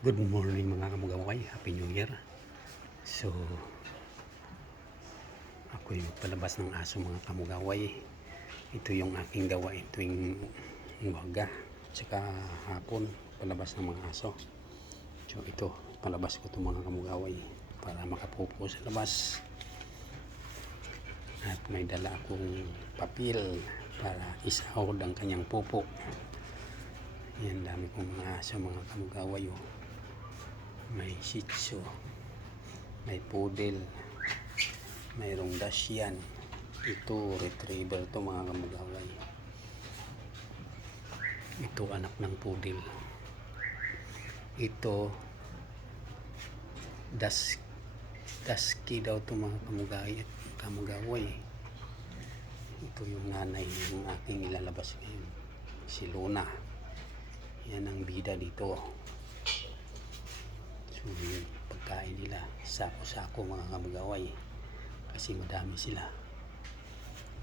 Good morning mga kamugaway, Happy New Year. So ako'y magpalabas ng aso mga kamugaway. Ito yung aking gawain tuwing umaga tsaka hapon, palabas ng mga aso. So ito, palabas ko ito mga kamugaway para makapupo sa labas. At may dala akong papel para isahod ang kanyang pupo. Yan, dami kong mga aso mga kamugaway. May Shih Tzu, may Poodle, mayroong Dachshund. Ito Retriever to mga kamugaway. Ito anak ng Poodle. Ito Dusky daw to mga kamugaway. Ito yung nanay ng aking ilalabas ngayon, si Luna. Yan ang bida dito. So yung pagkain nila sako-sako mga kamugaway kasi madami sila.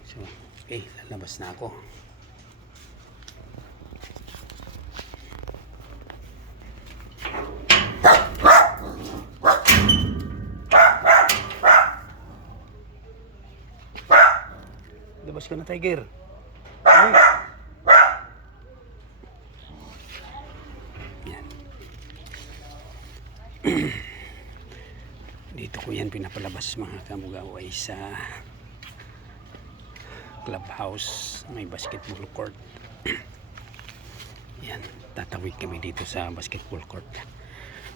So okay, lalabas na ako. Labas ka na, Tiger. Ay. Yan. Dito ko yan pinapalabas mga kamugaway sa clubhouse, may basketball court. Yan, tatawid kami dito sa basketball court.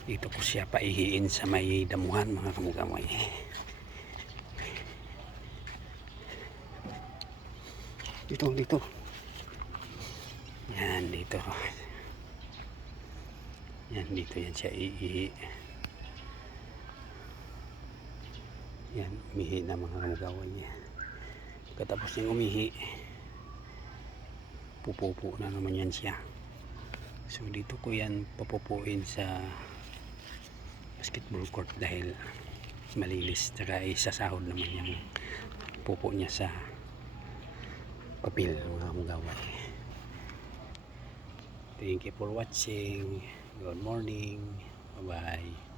Dito ko siya paihiin sa may damuhan mga kamugaway. Dito. Yan, dito. Yan, dito yan siya iihi. Yan, umihi na mga kamugaway niya. Pagkatapos niyang umihi, pupupo na naman yan siya. So dito ko yan papupuin sa basketball court dahil malinis. Tsaka isasahod naman yung pupo niya sa papel mga kamugaway. Thank you for watching. Good morning. Bye bye.